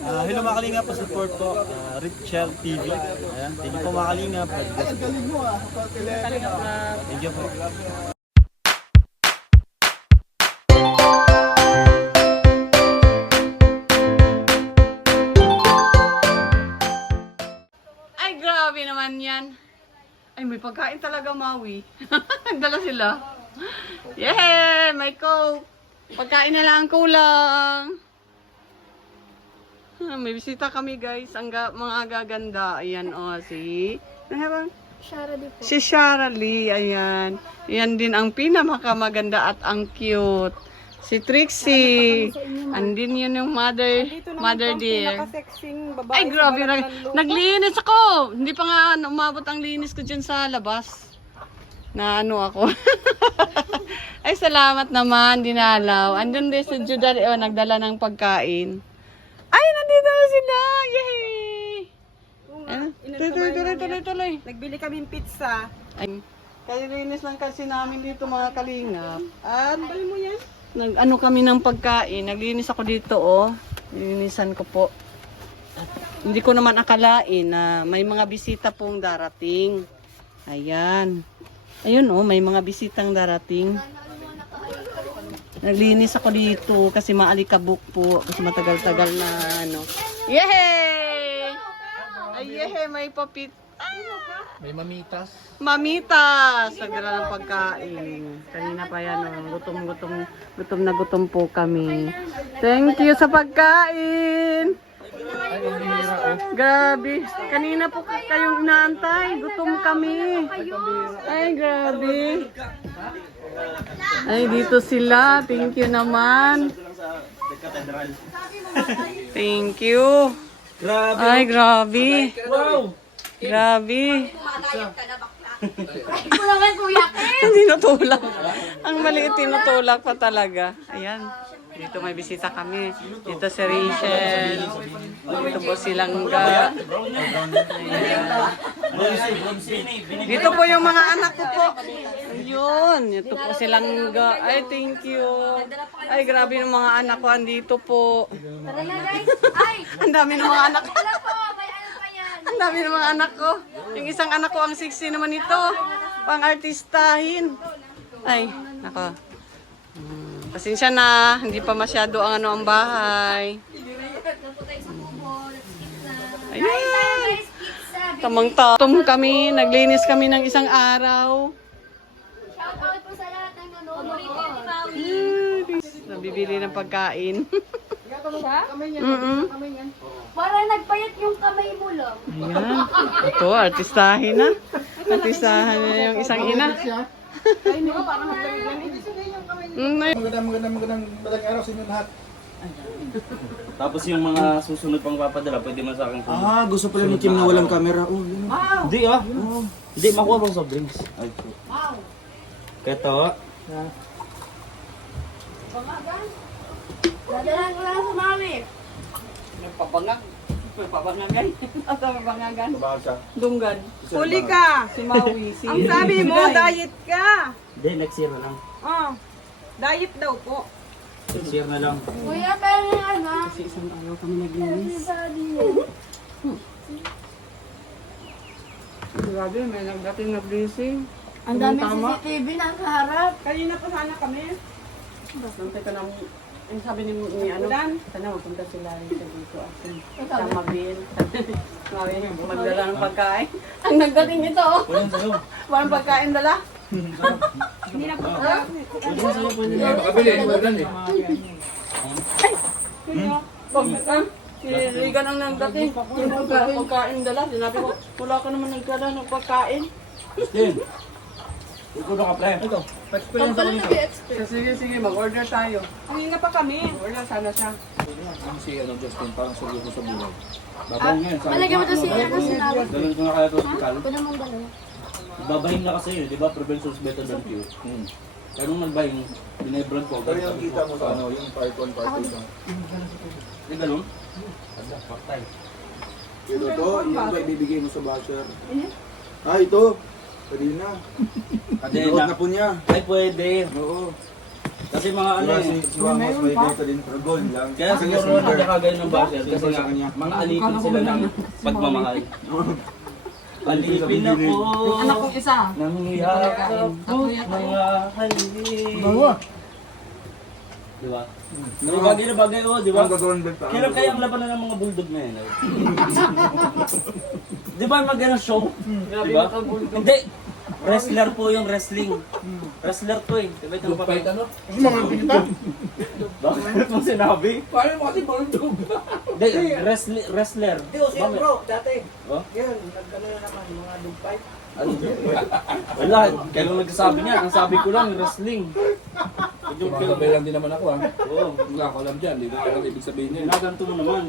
Hello mga kalingap, support po Richel TV. Ayan, thank you po mga kalingap. Thank you po. Ay, grabe naman yan. Ay, may pagkain talaga, Maui. Nagdala sila. Yeah, may coke. Pagkain na lang ang kulang. May bisita kami, guys. Mga gaganda. Ayan, si... Si Shara Lee, ayan. Yan din ang pinakamaganda at ang cute. Si Trixie. Andin yun yung mother dear. Ay, grabe. Naglinis ako. Hindi pa nga umabot ang linis ko dyan sa labas. Na ano ako. Ay, salamat naman. Dinalaw. Andun din si Judah. Nagdala ng pagkain. Ay, nandito na sila. Yay! Tuloy. Nagbili kaming pizza. Ay, kalilinis lang kasi namin dito mga kalingap. At, mo yan? Nag-ano kami ng pagkain. Naglinis ako dito, oh. Nilinisan ko po. At, hindi ko naman akalain na may mga bisita pong darating. Ayan. Ayun, oh, may mga bisitang darating. Naglinis ako dito kasi maalikabok po. Kasi matagal-tagal na, ano. Yehey! Ay, yehey, may papit. May mamitas. Mamitas! Nagdala ng pagkain. Kanina pa yan, oh. Gutom na gutom po kami. Thank you sa pagkain! Ay, ang bihira, oh. Grabe. Kanina po kayong inaantay. Gutom kami. Ay, grabe. Ay, dito sila. Thank you naman. Thank you. Grabe. Ay, grabe. Wow! Grabe. Tinutulak. Ang maliit tinutulak pa talaga. Ayan. Dito may bisita kami. Dito si Rachel. Dito po si Langga. Dito po yung mga anak ko po. Ayun. Dito po si Langga. Ay, thank you. Ay, grabe ng mga anak ko. Andito po. Tara na guys! Ay! Ang dami ng mga anak ko. Wala po! May ano pa yan! Ang dami ng mga anak ko. Yung isang anak ko, ang sexy naman ito. Pang-artistahin. Ay, nako. Pasensya na, hindi pa masyado ang ano ang bahay. Napo tayo sa kubo. Let's eat na. Ayan. Guys, pizza! Tamang-tatom kami, naglinis kami ng isang araw. Shout out po sa lahat ng nanonood. Maui. Nabibili ng pagkain. Siya? Mm-mm. Para nagpayat yung kamay mo lang. Ayan. Ito, artistahin na. Artistahan na yung isang ina. Magandang araw sa inyo lahat. Tapos yung mga susunod pang papadala, pwede mo sa akin. Gusto pala ni Kim na walang camera. Oh, yun. Hindi Hindi, makuha bang soft drinks? Ay, Wow! Keto. Dadalan ko lang sa mami. Nagpabangag. Nagpabangagan. Asa mabangagan? Baka. Dunggan. Huli ka! Si Maui. Si Ang sabi mo, diet ka! Hindi, next year na lang. Oh, diet daw po. Next year na lang. Kuya, pero ano? Kasi isang araw kami naglinis. Grabe, may nagdating na blessing. Ang dami CCTV nasa harap. Kanina pa sana kami. Nantay ka ng... Ang sabi ni ano, Ulan. sana magpunta sila rin sa dito. Sa Mabin. Sabi niya, magdala ng pagkain. Ang nagdating ito, oh. Walang sa'yo. Walang pagkain dala. Hindi na po. Walang sa'yo, pwede na. Makabili, walang eh. Si Regan ang nagdating. Pagkain dala. Sinabi ko, wala ka naman nagdala ng pagkain. Justin. Ikaw na ka, pre. Ito. Ang pala sige, mag-order tayo. Kanina pa kami. Order sana siya. Si Justin, parang seryoso sa buhay. Babayin nga yun. Malagyan mo to si ano sinabi. Dalhin ko na kaya ito sa hospital. Ito naman ba na? Babayin na kasi yun, di ba? Prevention is better than cure. Kaya nung nagbayin, binibrand ko. Pero yung kita mo sa ano, yung part 1, part 2 lang. Yung galon? Paktay. Ito to, yung ba ibibigay mo sa basher? Ito. Pwede na. Pwede Inuot na. na po niya. Ay, pwede. Oo. Kasi mga ano Diba eh. si Wamos may ganito din pero gold lang. Kaya siguro nagkakagay ng basher kasi Simple sa nga, kanya. mga alipin sila ng pagmamahal. Alipin ako. Anak kong isa. Nangyayakap mga halin. Diba? Mga bagay na bagay, oh, di ba? Ang gagawin ba? Kailan kaya ang labanan ng mga bulldog na yan? Di ba mag-ano show? Di ba? Hindi. Wrestler po yung wrestling. Wrestler to eh. Diba ito pa ano? Bakit mo sinabi? Paano mo kasi bulldog? Hindi, wrestler. Hindi ko siya bro, dati. Oh? Yun, nagkano na naman, yung mga dog fight. Ano? Wala, kailan nagsasabi niya? Ang sabi ko lang, wrestling. Sabay lang din naman ako ha. Oo. Wala ko alam dyan, hindi ko alam ibig sabihin niya. Ginaganto mo naman.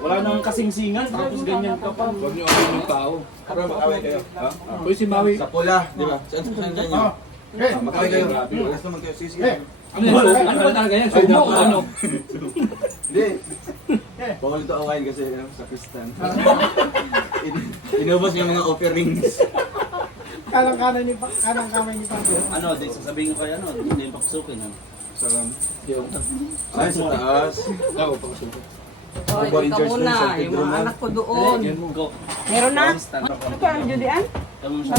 Wala nang kasingsingan, tapos ganyan ka pa. Huwag niyo alam yung tao. Para mag-away kayo. Ha? Uy, si Maui. Sa pula, di ba? Saan niyo? Mag-away kayo. Alas naman kayo. Sige. Ano yan? Ano ba talaga yan? Sumo o ano? Hindi. Bawal ito awayin kasi sa Kristan. Inubos yung mga offerings. Ano, di sasabihin ko kayo, ano, hindi yung papasukin. Ano? Sa ay, sa taas. Ako, pagsuko. O, ikaw muna. Yung mga anak ko doon. Go. Meron na? Instant. Ano ka, Judian?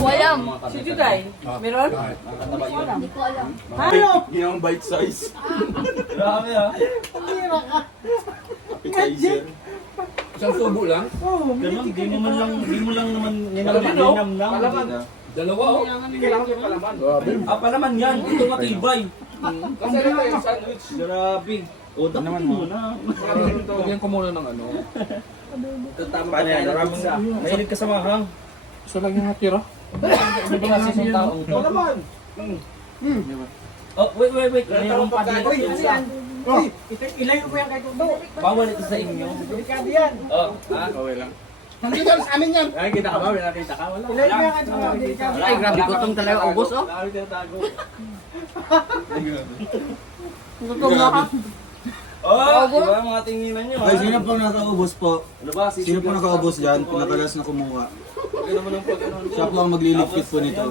Walang. Si Juday? Meron? Nakataba yun. Hindi ko alam. Ano? Ginawang bite size. Grabe ah. Appetizer. Isang subo lang? Ganun, di mo lang naman Palaman, no? ninam. Dalawa oh. Grabe. Ah, pa naman yan. Ito matibay. Kasi ano yung sandwich? Grabe. O, dapat mo na. Lagyan ko muna ng ano. Paano yan? Maraming na. Mahilig ka sa mahang. Isa lang yung natira. Ano ba kasi yung taong to? Oh, wait. Mayroong pa dito. Ilayo ko yan kay Tudo. Bawal ito sa inyo. Delikado yan. Oh, ha? Okay lang. Nandito sa amin yan. Ay, kita ka ba? May nakita ka? Wala. Ilayo ko yan kay Tudo. Delikado. Ay, grabe gutong talaga, ubos, oh. Wala tinatago. Gutom na ka. Oh, diba mga tinginan nyo? Ay, sino po nakaubos po? Ano ba? Sino po nakaubos dyan? Pinakalas na kumuha. Okay naman ang pag-ano. Siya po ang maglilipit po nito.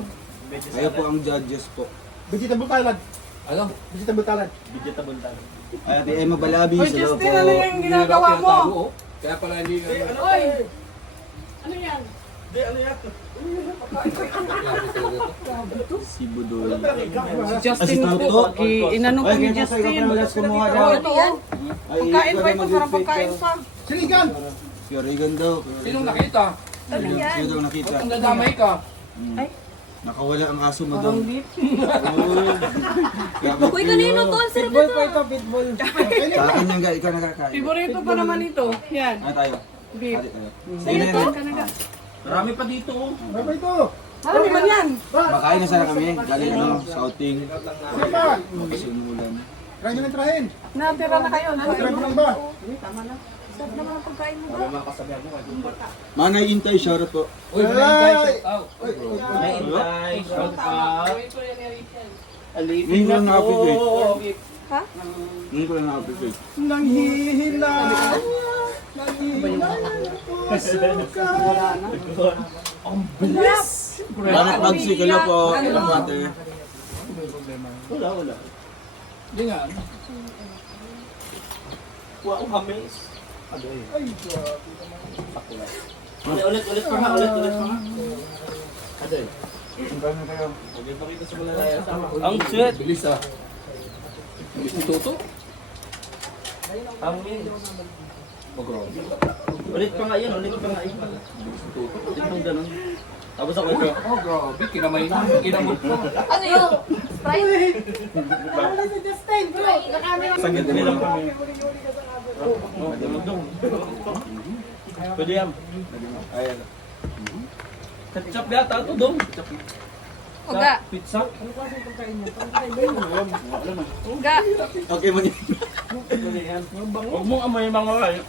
Kayo po ang judges po. Vegetable salad. Ano? Vegetable salad. Vegetable tayo. Ay, Ate Emma Balabi, Oy, hello po. Justin, ano yung ginagawa mo? oh. Kaya pala hindi ka. Oy! Ano yan? Si Budoy. Si Justin Assistant po. po. Inano ko Ay, ni kaya ikaw Justin. pinakalas kumuha Oh, daw. ito oh. Ay, Pagkain ikaw pa na ito, sarap mag-repeat pagkain ka. pa. Sinigan! Si Regan daw. Sinong nakita? Sino daw nakita? Ang dadamay ka. Nakawala ang aso mo doon. Uy, kanino to? Ang sarap ito. Sa akin yan, guys. Ikaw nakakain. Favorito pa naman ito. Yan. Ano tayo? Beef. Hati tayo. Sige na yan. Marami pa dito. Oh. Ano naman yan? Makain na sana kami. Galing ano, sa outing. Mapasumulan. Natira na kayo. Sarap naman ang pagkain mo ba? Manay Intay, shoutout po. Uy, pinagay, shout out. Naintay, shout out. Alipin Ngayon lang na-appreciate. Ha? Ngayon ko lang na-appreciate. Salamat Bagsi, kala po. Ate. Wala. Hindi nga. Wow, hamis. Ulit pa nga. Ang sweet. Bilis ah. Bilis ni Toto. Hamis. Ulit pa nga yan. Ulit pang ganun. Tapos ako ito. Oh, grabe. Kinamay na. Kinamot mo. Ano yun? Sprite? Saglit nilang kami. Pwede yan. Ayan. Ketchup yata ito dong. Uga. Pizza. Uga. Okay, mag Huwag mong amoy mga kaya.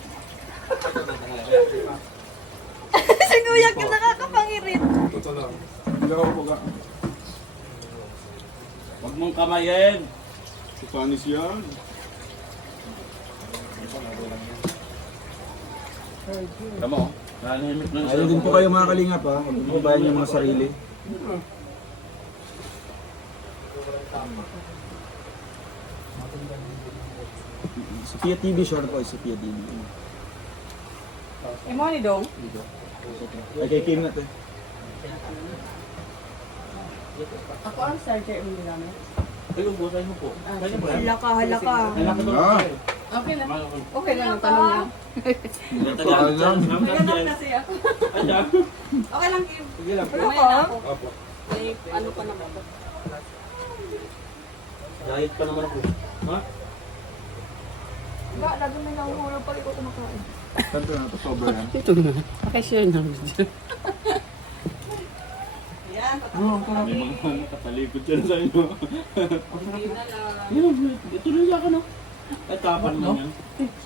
Si Kuya ka nakakapangirit. Toto lang. Huwag mong kamayin. Panis yan. Tama oh. Nanahimik lang Ayun din po kayo mga kalingap ha. Huwag mo bayan yung mga sarili. Sophia TV, short po, Sophia TV. Imo ni dong. Ay, kay Kim na to. Ako ang starter mo namin. Ay, ubusan mo po. Kaya ba? Hala ka, hala ka. Okay na. Okay lang ang tanong lang. Naganap kasi ako. Okay lang, Kim. Sige lang. Pero ako. May ano pa naman. Diet pa naman ako. Ha? Ba, lagi may nahuhulog pag ikaw kumakain. Tanto na to, sobra yan. Ito na. Okay, share na. Yan, May mga nakapalikod dyan sa inyo. hindi na lang. Ito rin sa akin, no? Ay, tapan mo yan.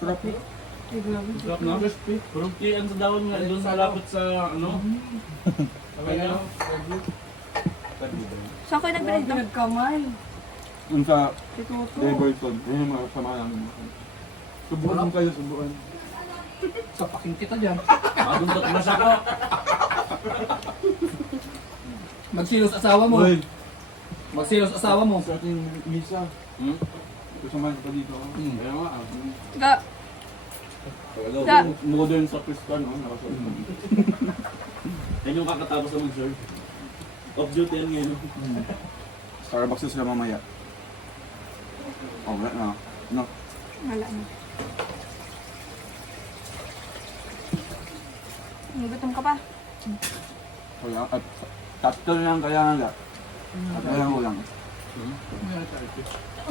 Sarap po. Sarap na. Fruity sa dahon nga, doon sa lapit sa, ano? Okay na. Saan kayo nagbili ito? Nagkamay. Yung sa Si Toto. Everton, yun yung mga kasama namin. Subukan mo kayo, subukan. Sapakin kita dyan. Bagong tatlas ako. Magsilos asawa mo. Uy, Magsilos asawa mo. sa ating misa. Hmm? Kasama pa dito. Kaya nga, Ga. Ga. Modern sa Kristan, no? Nakasuot. yan yung kakatapos naman, sir. Off duty yan ngayon. Starbucks na sila mamaya. Oh, wala na. No. Wala na. Gutom ka pa? Wala. At tatlo lang kaya nga. At kaya mo lang.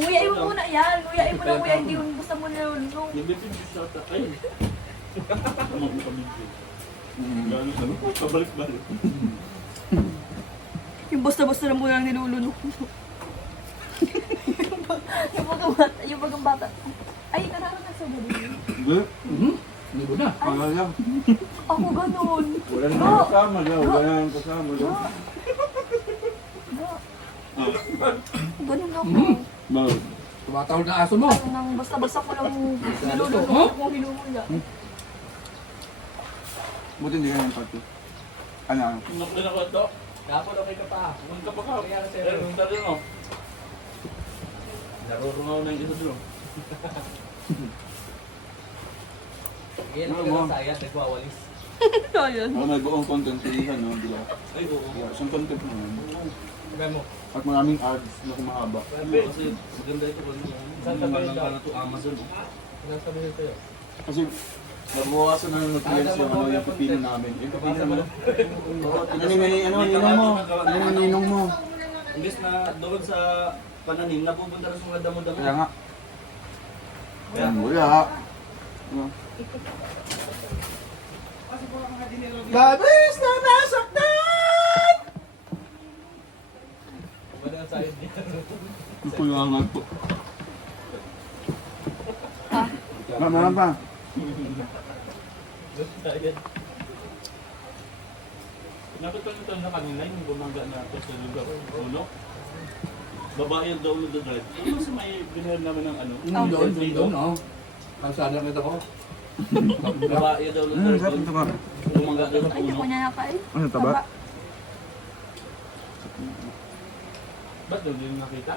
Nguyain mo muna yan. Nguyain mo na nguya. Hindi mo basta mo nalulunong. Nag-bibig siya sa ay. Tamang nakabibig. Gano'n sa ano? Pabalik-balik. Yung basta-basta na muna lang nilulunok. Yung bagang bata. Ay, nararanasan mo din. Hindi. Hindi ko na. Kaya lang. Ako ganun. Wala na kasama daw. Wala na kasama daw. Ganun ako. Bakit? Tumatawag na aso mo. Ano nang basta-basta ko lang nilulunok kung hinumula. Buti hindi ka ng pati. Ano? Nakulin ako ito. Kapon, okay ka pa. Huwag ka pa ka. Eh, huwag ka rin, oh. Narurungaw na yung isa dito. Ano mo? Ayun. Ano, may buong content sa ihan, no? Diba? Ay, oo. Yeah, isang content naman. mo. At maraming ads na kumahaba. Kasi maganda ito kung malang ka na ito Amazon. Kasi nabawasan na ng nutrients yung ano yung pipino namin. Yung pipino naman. Ano ninong mo? Ano yung ninong mo? Imbes na doon sa pananim, napupunta na sa mga damo-damo. Kaya nga. Wala. Ano? Labis na nasaktan! Kukulangan po. Meron pa. Nakita nito na kanina yung bumangga na ito sa lugar. Uno? Babae ang daw nagdadrive. Ano sa may binahal namin ng ano? Doon, oh. Kalsada kita ko. Babae daw nagdadrive. Sarap ito ka. Bumangga daw sa Ay, hindi puno. ko niya nakain. Ano taba? Ba't doon yung nakita?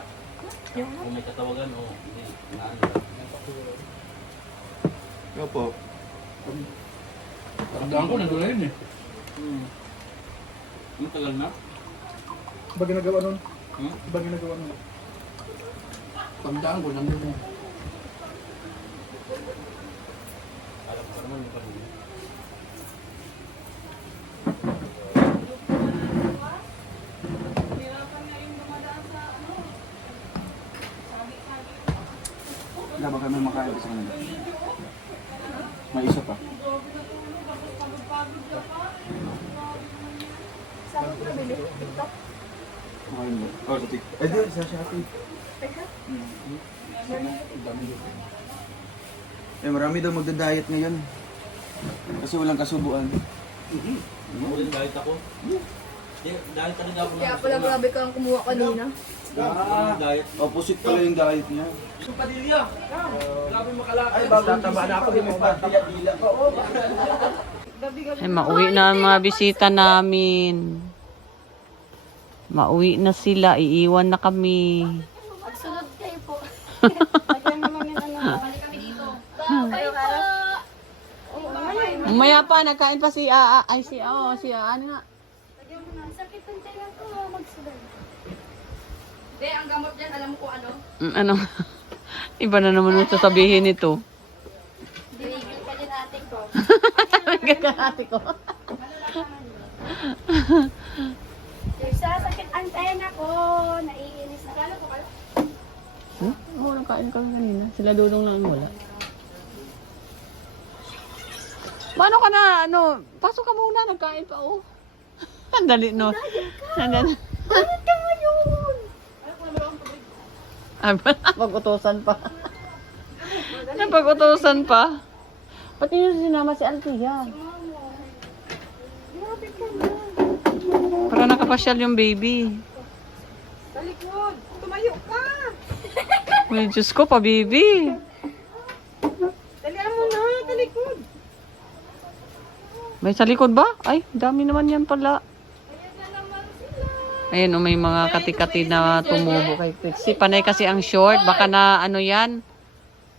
Yung Kung may katawagan o hindi. Naano. Yo po. Tandaan ko, nandun na yun eh. Ang tagal na? Ba ginagawa nun? Hmm? Ba ginagawa nun? Tandaan ko, nandun na. Alam ko naman yung kanina. Wala ba kami makain sa kanila? May isa pa. saan ko nabili? TikTok? Makain mo. Oh, sa TikTok. Eh, di, sa Shopee. Teka. Eh, marami daw magda-diet ngayon. Kasi walang kasubuan. Ulit diet ako. Diet talaga ako. Kaya pala grabe kang kumuha kanina. Diet. Opposite pala yung diet niya. Ay, bagong taba na ako. May padila-dila pa. Ay, mauwi na ang mga bisita namin. Mauwi na sila. Iiwan na kami. Magsunod kayo po. Mamaya pa, nagkain pa si Aa. Ay, si Aa. Si Aa. Ano nga? Sakit ang tayo ko, magsugal. Hindi, ang gamot dyan, alam mo kung ano? Ano? Iba na naman ang sasabihin nito. Dinigil ka din ate ko. Nagkakati ko. Sakit ang tayo ko. Naiinis na. Kala ko kayo? Oo, nakain kami kanina. Sila Dudong lang wala. Paano ka na, pasok ka muna, nagkain pa, oh. Ang dali, no? Bakit ka ngayon? Pag-utosan pa. Napag-utosan pa. Pati yung sinama si Althea. Para nakapasyal yung baby. Talikod, tumayo ka. May Diyos ko pa, baby. Dalian mo na, talikod. May sa likod ba? Ay, dami naman yan pala. Ayun, may mga kati-kati na tumubo kay Trixie. Panay kasi ang short. Baka na, yan,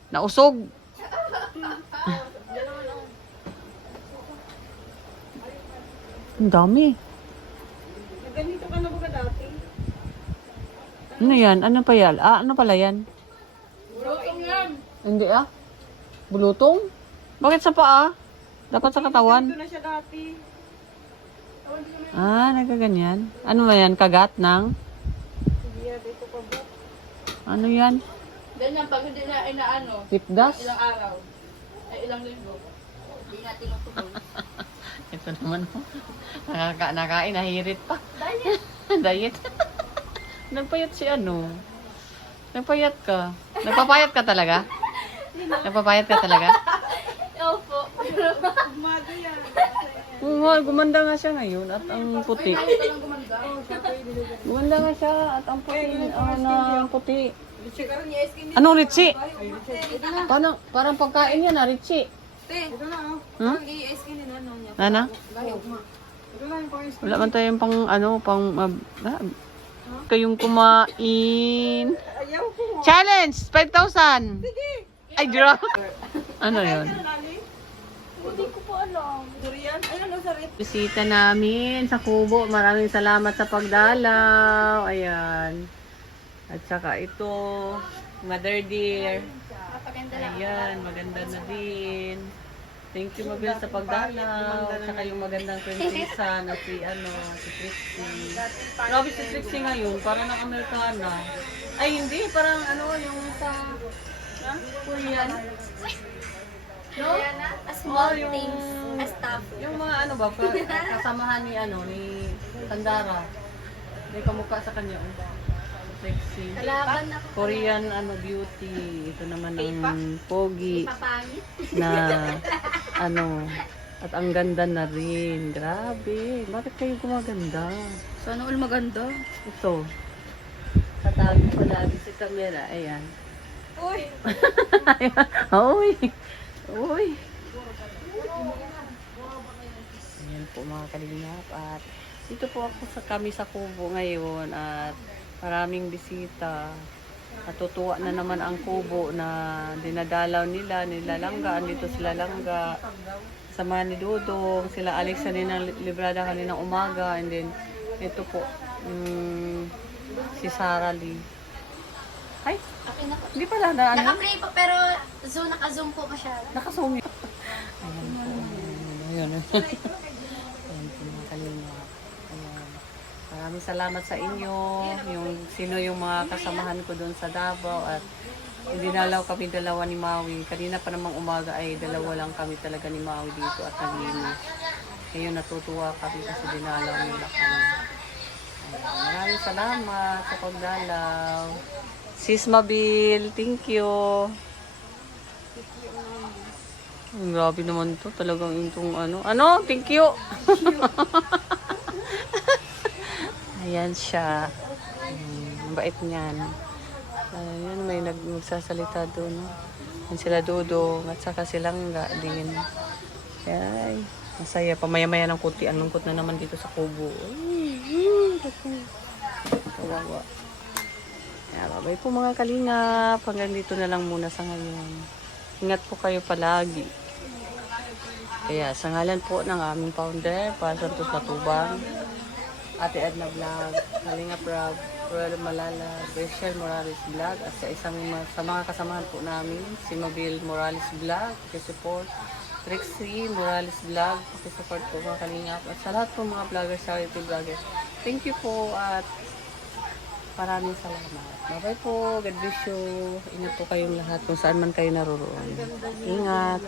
nausog. Ang dami. Ganito ka na ba dati? Ano yan? Ano pa yan? Ano pala yan? Brotong yan. Hindi Bulutong? Bakit sa paa? Dapat sa katawan? Ito na siya dati. Nagaganyan. Ano ba yan? Kagat ng? Yeah, dito pa ba? Ano yan? Ganyan, pag hindi na inaano, Tipdas? ilang araw, ay ilang linggo, hindi natin natuloy. Ito naman nakain, nahirit pa. Diet. Nagpayat si Nagpayat ka. Nagpapayat ka talaga? Nagpapayat ka talaga? Opo. Umaga yan. Oo, gumanda nga siya ngayon at ang puti. Ito lang gumanda. Gumanda nga siya at ang puti. Puti. Siya ka rin yung skin niya. Anong Ritchie? Parang pagkain yan Ritchie. Ito na oh. Huh? Ang i-skin ni nanong niya. Nana? Gayo ma. Ito lang yung pang skin. Wala man tayong kayong kumain. Ayaw ko. Challenge! 5,000! Ay, drop! Ano yun? Hindi ko po alam. Durian? Ay, ano sa rin? Bisita namin sa Kubo. Maraming salamat sa pagdalaw. Ayan. At saka ito, Mother Dear. Napaganda lang. Ayan, maganda na din. Thank you, Mabel, sa pagdalaw. At saka yung magandang prinsesa na si Trixie. Grabe si Trixie ngayon, parang ng Amerikana. Ay, hindi, parang yung sa Korean. No? A small yung- things. A stuff. Yung mga kasamahan ni Tandara. May kamukha sa kanya. Sexy. Kalaban ako. Korean beauty. Ito naman ang pogi Papangit. na at ang ganda na rin. Grabe. Bakit kayo gumaganda? Sana all maganda. Ito. Katabi ko lagi si camera. Ayan. Uy! Uy! Uy! Ayan po mga kalingap. At dito po kami sa Kubo ngayon at maraming bisita. Natutuwa na naman ang Kubo na dinadalaw nila Langga. Andito sila Langga. Sama ni Dudong. Sila Alex na librada kaninang umaga. And then ito po si Sarah Lee. Ay, Okay na po. hindi pala na Naka-play po pero naka-zoom po masyado. Nakasumi. Ayan po. Ayan. Ayan po mga kalingap. Ayan. Maraming salamat sa inyo. Sino yung mga kasamahan ko doon sa Davao. At dinalaw kami dalawa ni Maui. Kanina pa namang umaga ay dalawa lang kami talaga ni Maui dito at naglinis. Ngayon natutuwa kami kasi dinalaw nila kami. Ayan. Maraming salamat sa pagdalaw. Sis Mabil, thank you. Grabe naman to. Talagang itong thank you. Ayan siya. Ang bait niyan. Ayan, may magsasalita doon. Ayan sila Dudong at saka si Langga din. Ay, masaya. Pamaya-maya ng kunti. Ang lungkot na naman dito sa Kubo. Kawawa. Bye po mga kalingap. Hanggang dito na lang muna sa ngayon. Ingat po kayo palagi. Kaya sa ngalan po ng aming founder, Juan Santos Matubang, Ate Edna Vlog, Kalinga Prab, Royal Malala, Rachel Morales Vlog, at sa mga kasamahan po namin, si Mabel Morales Vlog, pakisupport, Trixie Morales Vlog, pakisupport po mga Kalingap, at sa lahat po mga vloggers, charity vloggers. Thank you po at maraming salamat. Bye-bye po. God bless you. Ingat po kayong lahat kung saan man kayo naroroon. Ingat.